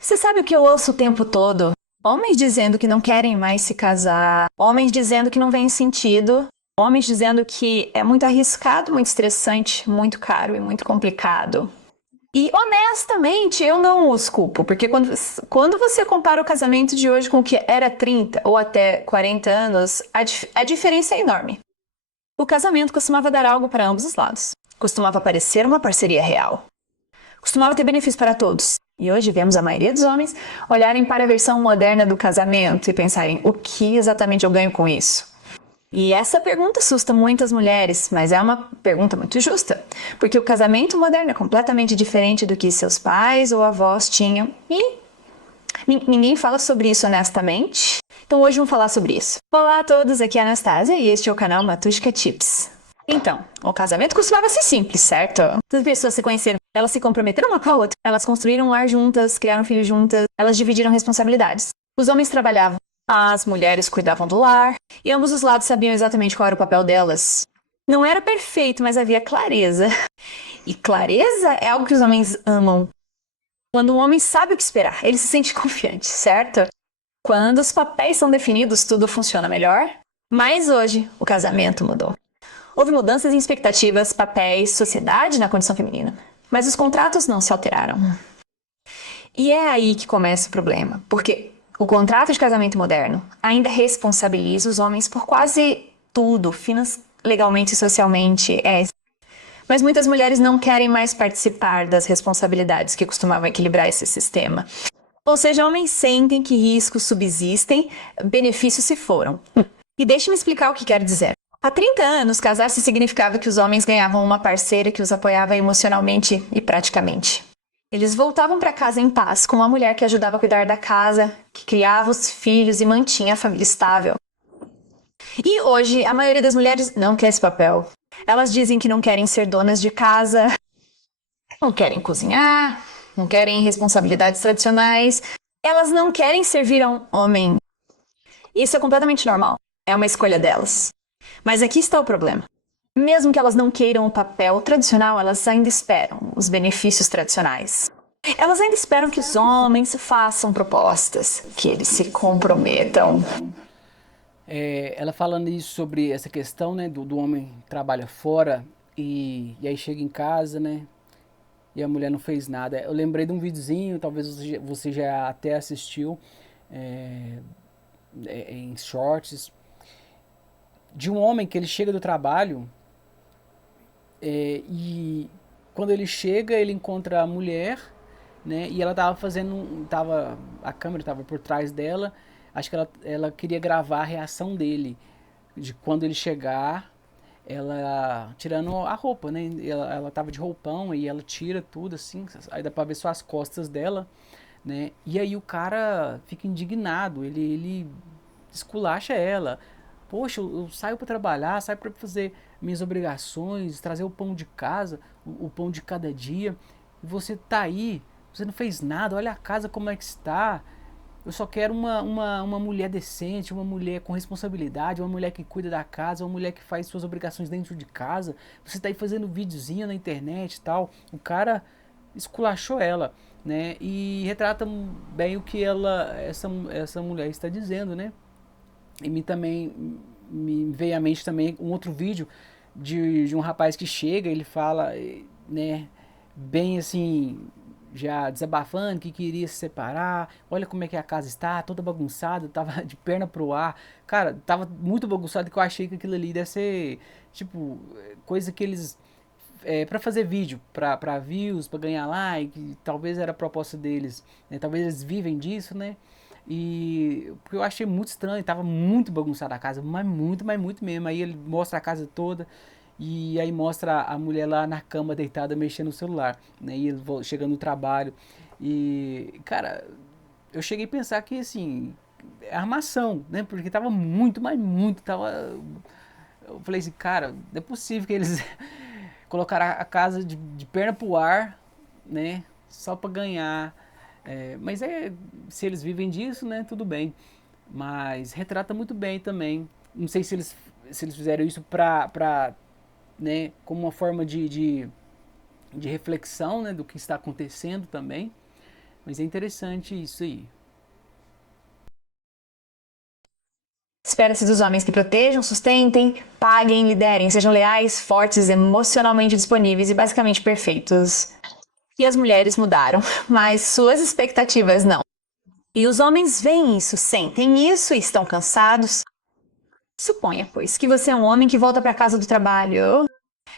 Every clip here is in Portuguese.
Você sabe o que eu ouço o tempo todo? Homens dizendo que não querem mais se casar, homens dizendo que não vem sentido, homens dizendo que é muito arriscado, muito estressante, muito caro e muito complicado. E honestamente, eu não os culpo, porque quando você compara o casamento de hoje com o que era 30 ou até 40 anos, a diferença é enorme. O casamento costumava dar algo para ambos os lados, costumava parecer uma parceria real. Costumava ter benefícios para todos. E hoje vemos a maioria dos homens olharem para a versão moderna do casamento e pensarem: o que exatamente eu ganho com isso? E essa pergunta assusta muitas mulheres, mas é uma pergunta muito justa, porque o casamento moderno é completamente diferente do que seus pais ou avós tinham e ninguém fala sobre isso honestamente. Então hoje vamos falar sobre isso. Olá a todos, aqui é a Anastasia e este é o canal Matushka Tips. Então, o casamento costumava ser simples, certo? As pessoas se conheceram, elas se comprometeram uma com a outra, elas construíram um lar juntas, criaram filhos juntas, elas dividiram responsabilidades. Os homens trabalhavam, as mulheres cuidavam do lar, e ambos os lados sabiam exatamente qual era o papel delas. Não era perfeito, mas havia clareza. E clareza é algo que os homens amam. Quando um homem sabe o que esperar, ele se sente confiante, certo? Quando os papéis são definidos, tudo funciona melhor. Mas hoje, o casamento mudou. Houve mudanças em expectativas, papéis, sociedade na condição feminina. Mas os contratos não se alteraram. E é aí que começa o problema, porque o contrato de casamento moderno ainda responsabiliza os homens por quase tudo, legalmente e socialmente. Mas muitas mulheres não querem mais participar das responsabilidades que costumavam equilibrar esse sistema. Ou seja, homens sentem que riscos subsistem, benefícios se foram. E deixe-me explicar o que quero dizer. Há 30 anos, casar-se significava que os homens ganhavam uma parceira que os apoiava emocionalmente e praticamente. Eles voltavam para casa em paz, com uma mulher que ajudava a cuidar da casa, que criava os filhos e mantinha a família estável. E hoje, a maioria das mulheres não quer esse papel. Elas dizem que não querem ser donas de casa, não querem cozinhar, não querem responsabilidades tradicionais. Elas não querem servir a um homem. Isso é completamente normal. É uma escolha delas. Mas aqui está o problema. Mesmo que elas não queiram o papel tradicional, elas ainda esperam os benefícios tradicionais. Elas ainda esperam que os homens façam propostas, que eles se comprometam. Ela falando isso sobre essa questão, né, do homem que trabalha fora e aí chega em casa, né, e a mulher não fez nada. Eu lembrei de um videozinho, talvez você já até assistiu, é, em shorts, de um homem que ele chega do trabalho e quando ele chega ele encontra a mulher, né, e ela tava a câmera tava por trás dela, acho que ela queria gravar a reação dele de quando ele chegar, ela tirando a roupa, né? Ela tava de roupão e ela tira tudo assim, aí dá pra ver só as costas dela, né? E aí o cara fica indignado, ele esculacha ela. Poxa, eu saio para trabalhar, saio para fazer minhas obrigações, trazer o pão de casa, o pão de cada dia. E você tá aí, você não fez nada, olha a casa como é que está. Eu só quero uma mulher decente, uma mulher com responsabilidade, uma mulher que cuida da casa, uma mulher que faz suas obrigações dentro de casa. Você tá aí fazendo videozinho na internet e tal. O cara esculachou ela, né? E retrata bem o que essa mulher está dizendo, né? E me veio à mente também um outro vídeo de um rapaz que chega, ele fala, né, bem assim, já desabafando que queria se separar. Olha como é que a casa está, toda bagunçada, tava de perna pro ar. Cara, tava muito bagunçado que eu achei que aquilo ali deve ser, tipo, coisa que eles para fazer vídeo, para views, para ganhar like, talvez era a proposta deles, né? Talvez eles vivem disso, né? E porque eu achei muito estranho, tava muito bagunçada a casa, mas muito mesmo. Aí ele mostra a casa toda e aí mostra a mulher lá na cama deitada mexendo no celular, né? E ele chega no trabalho e, cara, eu cheguei a pensar que assim, é armação, né? Porque tava muito, mas muito, tava. Eu falei assim, cara, não é possível que eles colocaram a casa de perna pro ar, né? Só pra ganhar. Mas se eles vivem disso, né? Tudo bem. Mas retrata muito bem também. Não sei se eles fizeram isso né? Como uma forma de reflexão, né? Do que está acontecendo também. Mas é interessante isso aí. Espera-se dos homens que protejam, sustentem, paguem, liderem, sejam leais, fortes, emocionalmente disponíveis e basicamente perfeitos. E as mulheres mudaram, mas suas expectativas não. E os homens veem isso, sentem isso e estão cansados. Suponha, pois, que você é um homem que volta para casa do trabalho.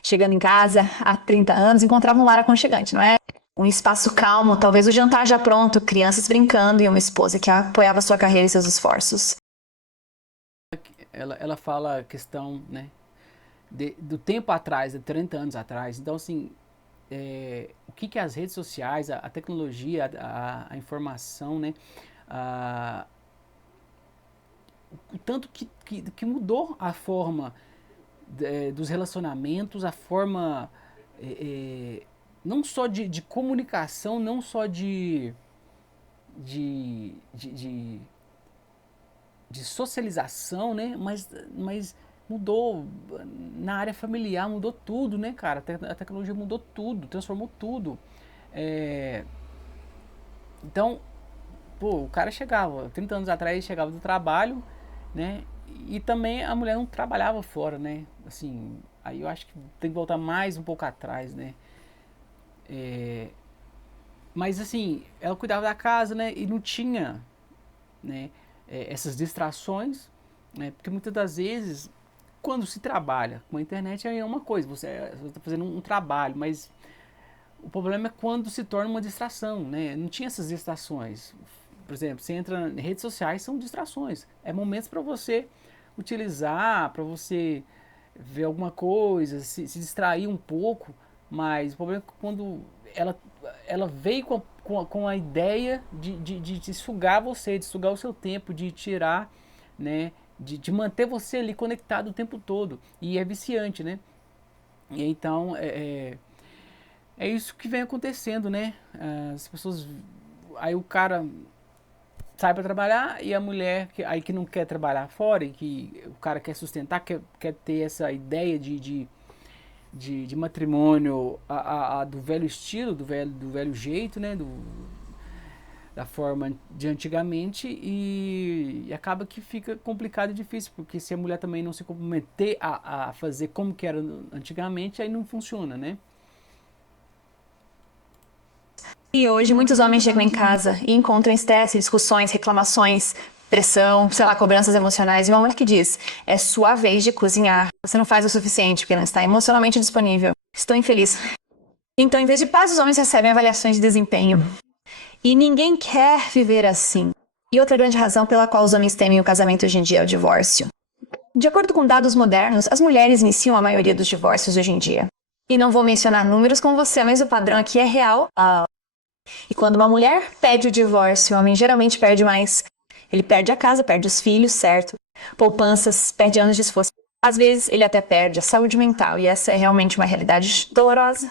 Chegando em casa, há 30 anos, encontrava um lar aconchegante, não é? Um espaço calmo, talvez o jantar já pronto, crianças brincando e uma esposa que apoiava sua carreira e seus esforços. Ela fala a questão, né, do tempo atrás, de 30 anos atrás. Então, assim, o que as redes sociais, a tecnologia, a informação, né, a, o tanto que mudou a forma dos relacionamentos, a forma não só de comunicação, não só de, de, de, de socialização, né? Mas mudou na área familiar, mudou tudo, né, cara? A tecnologia mudou tudo, transformou tudo. É, então, pô, o cara chegava, 30 anos atrás ele chegava do trabalho, né? E também a mulher não trabalhava fora, né? Assim, aí eu acho que tem que voltar mais um pouco atrás, né? É, mas assim, ela cuidava da casa, né? E não tinha, né? Essas distrações, né? Porque muitas das vezes, quando se trabalha com a internet é uma coisa, você está fazendo um trabalho, mas o problema é quando se torna uma distração, né? Não tinha essas distrações. Por exemplo, você entra em redes sociais, são distrações. É momentos para você utilizar, para você ver alguma coisa, se distrair um pouco, mas o problema é que quando ela, ela veio com a ideia de sugar você, de sugar o seu tempo, de tirar, né, de manter você ali conectado o tempo todo. E é viciante, né? E então, é isso que vem acontecendo, né? As pessoas. Aí o cara sai para trabalhar e a mulher aí que não quer trabalhar fora e que o cara quer sustentar, quer ter essa ideia de matrimônio a do velho estilo, do velho jeito, né? Da forma de antigamente e acaba que fica complicado e difícil, porque se a mulher também não se comprometer a fazer como que era antigamente, aí não funciona, né? E hoje muitos homens chegam em casa e encontram estresse, discussões, reclamações, pressão, sei lá, cobranças emocionais. E uma mulher que diz: é sua vez de cozinhar. Você não faz o suficiente porque não está emocionalmente disponível. Estou infeliz. Então, em vez de paz, os homens recebem avaliações de desempenho. E ninguém quer viver assim. E outra grande razão pela qual os homens temem o casamento hoje em dia é o divórcio. De acordo com dados modernos, as mulheres iniciam a maioria dos divórcios hoje em dia. E não vou mencionar números com você, mas o padrão aqui é real. E quando uma mulher pede o divórcio, o homem geralmente perde mais. Ele perde a casa, perde os filhos, certo? Poupanças, perde anos de esforço. Às vezes, ele até perde a saúde mental, e essa é realmente uma realidade dolorosa.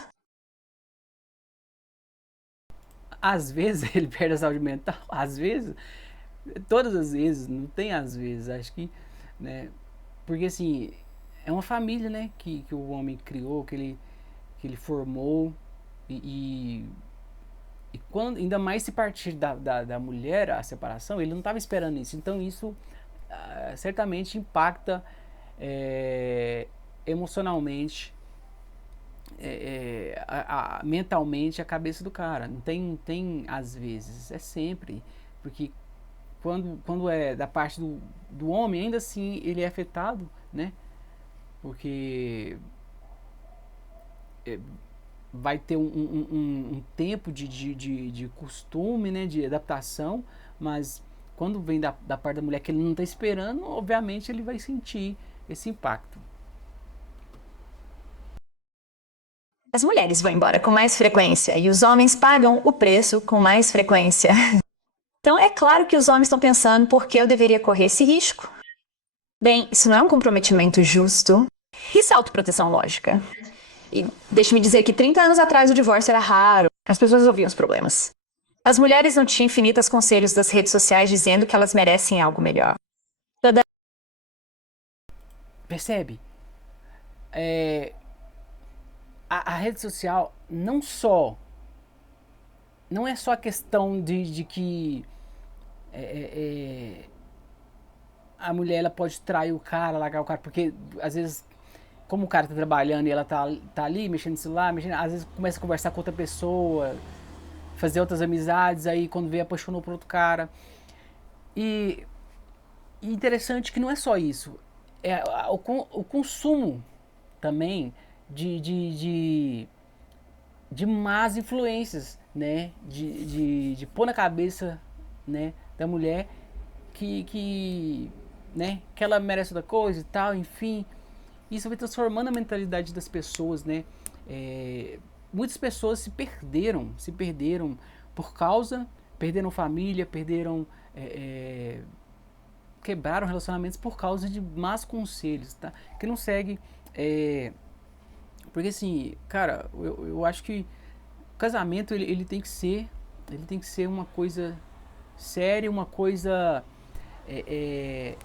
Às vezes ele perde a saúde mental, às vezes, todas as vezes, não tem às vezes, acho que, né, porque assim, é uma família, né, que o homem criou, que ele formou, e, e quando, ainda mais se partir da mulher a separação, ele não estava esperando isso, então isso certamente impacta é, emocionalmente, mentalmente a cabeça do cara. Não tem às vezes, é sempre. Porque quando é da parte do homem, ainda assim ele é afetado, né? Porque é, vai ter um tempo de costume, né? De adaptação, mas quando vem da parte da mulher que ele não está esperando, obviamente ele vai sentir esse impacto. As mulheres vão embora com mais frequência e os homens pagam o preço com mais frequência. Então é claro que os homens estão pensando por que eu deveria correr esse risco. Bem, isso não é um comprometimento justo. Isso é autoproteção lógica. E deixe-me dizer que 30 anos atrás o divórcio era raro. As pessoas ouviam os problemas. As mulheres não tinham infinitos conselhos das redes sociais dizendo que elas merecem algo melhor. Toda Percebe? É, a rede social não só não é só a questão de que é, é, é, a mulher ela pode trair o cara, largar o cara, porque às vezes, como o cara tá trabalhando e ela tá ali mexendo no celular, mexendo, às vezes começa a conversar com outra pessoa, fazer outras amizades, aí quando vê apaixonou por outro cara. E, e interessante que não é só isso, o consumo também de, de, de, de más influências, né? De pôr na cabeça, né, da mulher né, que ela merece outra coisa e tal, enfim. Isso vai transformando a mentalidade das pessoas, né? Muitas pessoas se perderam por causa, perderam família, perderam, quebraram relacionamentos por causa de más conselhos, tá? Que não segue, porque assim, cara, eu acho que o casamento ele tem que ser uma coisa séria, uma coisa é, é,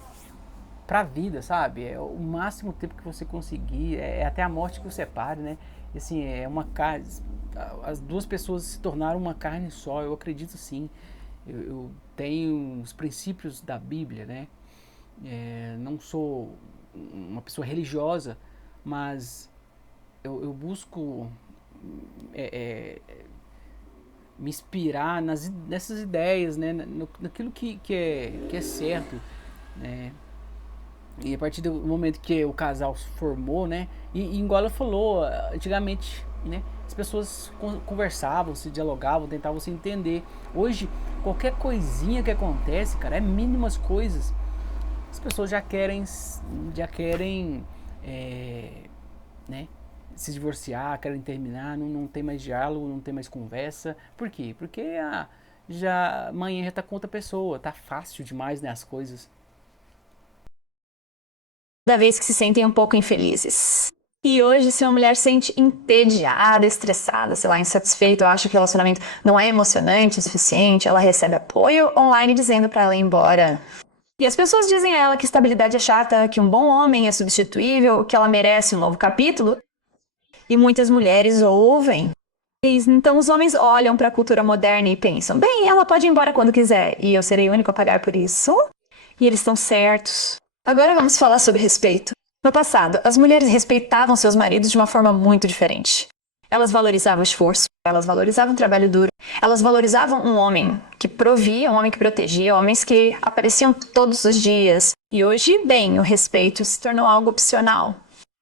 pra vida, sabe? É o máximo tempo que você conseguir, é até a morte que o separe, né? E, assim, é uma carne, as duas pessoas se tornaram uma carne só, eu acredito sim. Eu tenho os princípios da Bíblia, né? Não sou uma pessoa religiosa, mas eu busco é, é, me inspirar nessas ideias, né? Naquilo que é certo, né? E a partir do momento que o casal se formou, né? E igual ela falou, antigamente, né? As pessoas conversavam, se dialogavam, tentavam se entender. Hoje, qualquer coisinha que acontece, cara, é mínimas coisas. As pessoas já querem, né? Se divorciar, querem terminar, não tem mais diálogo, não tem mais conversa. Por quê? Porque amanhã já tá com outra pessoa, tá fácil demais, né, as coisas. Toda vez que se sentem um pouco infelizes. E hoje, se uma mulher se sente entediada, estressada, sei lá, insatisfeita, ou acha que o relacionamento não é emocionante o suficiente, ela recebe apoio online dizendo pra ela ir embora. E as pessoas dizem a ela que estabilidade é chata, que um bom homem é substituível, que ela merece um novo capítulo. E muitas mulheres ouvem. Então os homens olham para a cultura moderna e pensam: bem, ela pode ir embora quando quiser e eu serei o único a pagar por isso. E eles estão certos. Agora vamos falar sobre respeito. No passado, as mulheres respeitavam seus maridos de uma forma muito diferente. Elas valorizavam o esforço, elas valorizavam o trabalho duro, elas valorizavam um homem que provia, um homem que protegia, homens que apareciam todos os dias. E hoje, bem, o respeito se tornou algo opcional.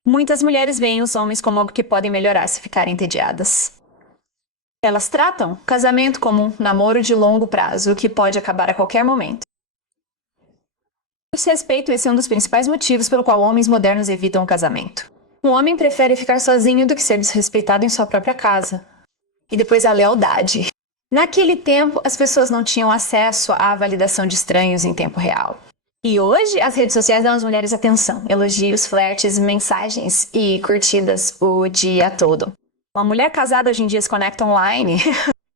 Muitas mulheres veem os homens como algo que podem melhorar se ficarem entediadas. Elas tratam o casamento como um namoro de longo prazo que pode acabar a qualquer momento. Esse respeito esse é um dos principais motivos pelo qual homens modernos evitam o casamento. Um homem prefere ficar sozinho do que ser desrespeitado em sua própria casa. E depois a lealdade. Naquele tempo, as pessoas não tinham acesso à validação de estranhos em tempo real. E hoje, as redes sociais dão às mulheres atenção, elogios, flertes, mensagens e curtidas o dia todo. Uma mulher casada hoje em dia se conecta online.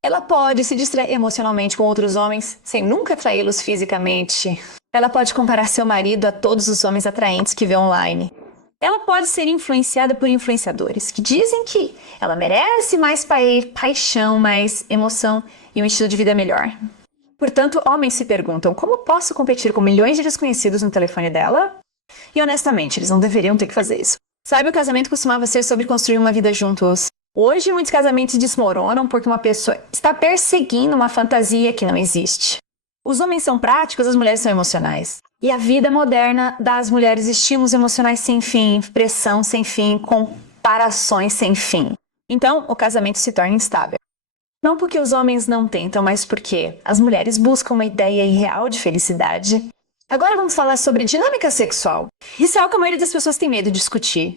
Ela pode se distrair emocionalmente com outros homens sem nunca traí-los fisicamente. Ela pode comparar seu marido a todos os homens atraentes que vê online. Ela pode ser influenciada por influenciadores que dizem que ela merece mais paixão, mais emoção e um estilo de vida melhor. Portanto, homens se perguntam: como posso competir com milhões de desconhecidos no telefone dela? E honestamente, eles não deveriam ter que fazer isso. Sabe, o casamento costumava ser sobre construir uma vida juntos. Hoje, muitos casamentos desmoronam porque uma pessoa está perseguindo uma fantasia que não existe. Os homens são práticos, as mulheres são emocionais. E a vida moderna dá às mulheres estímulos emocionais sem fim, pressão sem fim, comparações sem fim. Então, o casamento se torna instável. Não porque os homens não tentam, mas porque as mulheres buscam uma ideia irreal de felicidade. Agora vamos falar sobre dinâmica sexual. Isso é algo que a maioria das pessoas tem medo de discutir.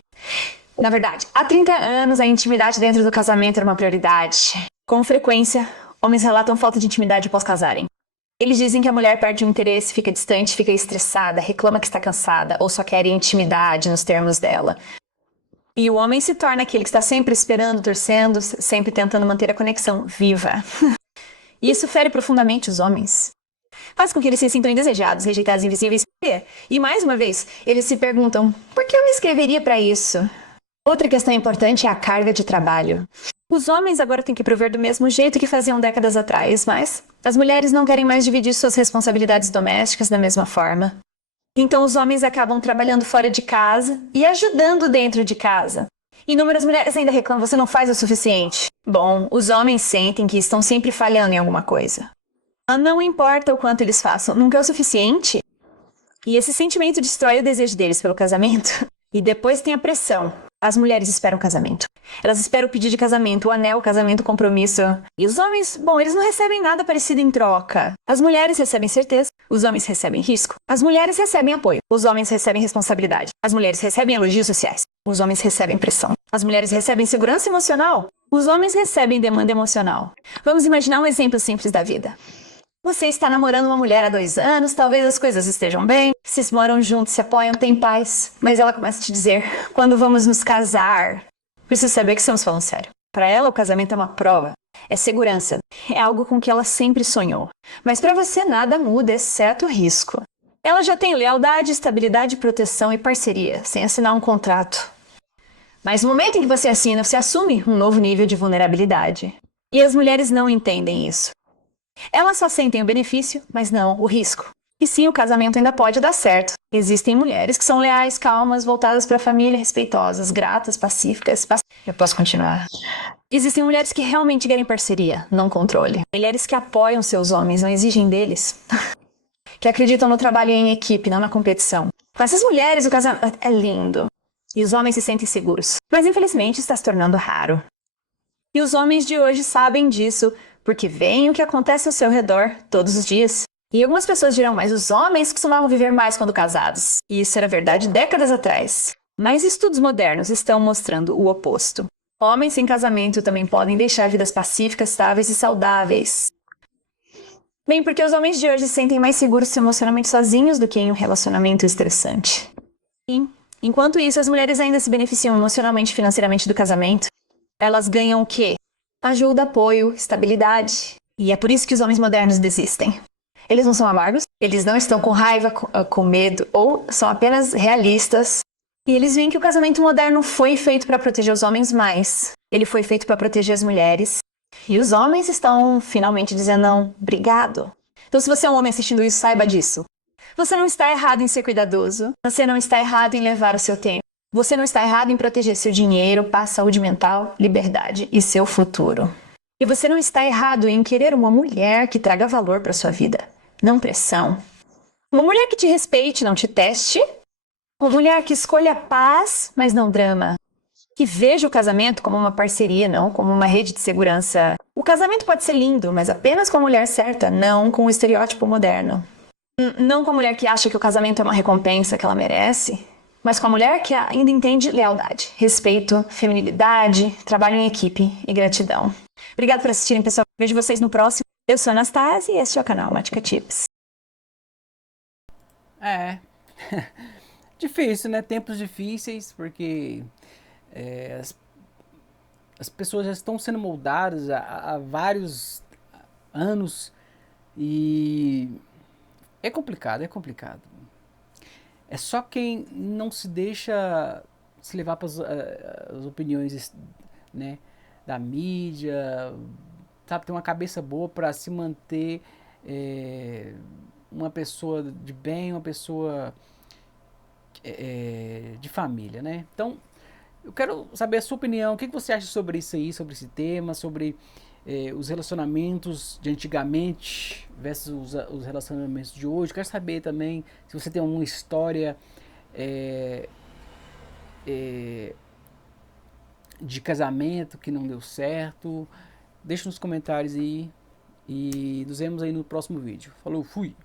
Na verdade, há 30 anos a intimidade dentro do casamento era uma prioridade. Com frequência, homens relatam falta de intimidade após casarem. Eles dizem que a mulher perde o interesse, fica distante, fica estressada, reclama que está cansada ou só quer intimidade nos termos dela. E o homem se torna aquele que está sempre esperando, torcendo, sempre tentando manter a conexão viva. E isso fere profundamente os homens. Faz com que eles se sintam indesejados, rejeitados, invisíveis. E mais uma vez, eles se perguntam: por que eu me inscreveria para isso? Outra questão importante é a carga de trabalho. Os homens agora têm que prover do mesmo jeito que faziam décadas atrás, mas as mulheres não querem mais dividir suas responsabilidades domésticas da mesma forma. Então os homens acabam trabalhando fora de casa e ajudando dentro de casa. Inúmeras mulheres ainda reclamam: você não faz o suficiente. Bom, os homens sentem que estão sempre falhando em alguma coisa. Não importa o quanto eles façam, nunca é o suficiente. E esse sentimento destrói o desejo deles pelo casamento. E depois tem a pressão. As mulheres esperam o casamento. Elas esperam o pedido de casamento, o anel, o casamento, o compromisso. E os homens, bom, eles não recebem nada parecido em troca. As mulheres recebem certeza, os homens recebem risco. As mulheres recebem apoio, os homens recebem responsabilidade. As mulheres recebem elogios sociais, os homens recebem pressão. As mulheres recebem segurança emocional, os homens recebem demanda emocional. Vamos imaginar um exemplo simples da vida. Você está namorando uma mulher há 2 anos, talvez as coisas estejam bem, vocês moram juntos, se apoiam, têm paz, mas ela começa a te dizer: quando vamos nos casar? Preciso saber que estamos falando sério. Para ela, o casamento é uma prova, é segurança, é algo com que ela sempre sonhou. Mas para você nada muda, exceto o risco. Ela já tem lealdade, estabilidade, proteção e parceria, sem assinar um contrato. Mas no momento em que você assina, você assume um novo nível de vulnerabilidade. E as mulheres não entendem isso. Elas só sentem o benefício, mas não o risco. E sim, o casamento ainda pode dar certo. Existem mulheres que são leais, calmas, voltadas para a família, respeitosas, gratas, pacíficas. Eu posso continuar? Existem mulheres que realmente querem parceria, não controle. Mulheres que apoiam seus homens, não exigem deles. Que acreditam no trabalho em equipe, não na competição. Com essas mulheres, o casamento é lindo. E os homens se sentem seguros. Mas infelizmente está se tornando raro. E os homens de hoje sabem disso, porque veem o que acontece ao seu redor todos os dias. E algumas pessoas dirão: mas os homens costumavam viver mais quando casados. E isso era verdade décadas atrás. Mas estudos modernos estão mostrando o oposto. Homens sem casamento também podem deixar vidas pacíficas, estáveis e saudáveis. Bem, porque os homens de hoje se sentem mais seguros emocionalmente sozinhos do que em um relacionamento estressante. E, enquanto isso, as mulheres ainda se beneficiam emocionalmente e financeiramente do casamento. Elas ganham o quê? Ajuda, apoio, estabilidade. E é por isso que os homens modernos desistem. Eles não são amargos, eles não estão com raiva, com medo, ou são apenas realistas. E eles veem que o casamento moderno foi feito para proteger os homens mais. Ele foi feito para proteger as mulheres. E os homens estão finalmente dizendo: não, obrigado. Então, se você é um homem assistindo isso, saiba disso. Você não está errado em ser cuidadoso. Você não está errado em levar o seu tempo. Você não está errado em proteger seu dinheiro, paz, saúde mental, liberdade e seu futuro. E você não está errado em querer uma mulher que traga valor para sua vida, não pressão. Uma mulher que te respeite, não te teste. Uma mulher que escolha paz, mas não drama. Que veja o casamento como uma parceria, não como uma rede de segurança. O casamento pode ser lindo, mas apenas com a mulher certa, não com o estereótipo moderno. Não com a mulher que acha que o casamento é uma recompensa que ela merece, mas com a mulher que ainda entende lealdade, respeito, feminilidade, trabalho em equipe e gratidão. Obrigada por assistirem, pessoal. Vejo vocês no próximo. Eu sou a Anastasia e este é o canal Matica Tips. É. Difícil, né? Tempos difíceis, porque as pessoas já estão sendo moldadas há vários anos e é complicado, é complicado. É só quem não se deixa se levar para as opiniões, né, da mídia, sabe, ter uma cabeça boa para se manter uma pessoa de bem, uma pessoa de família, né? Então, eu quero saber a sua opinião. O que você acha sobre isso aí, sobre esse tema, sobre os relacionamentos de antigamente versus os relacionamentos de hoje. Quero saber também se você tem alguma história de casamento que não deu certo. Deixa nos comentários aí e nos vemos aí no próximo vídeo. Falou, fui!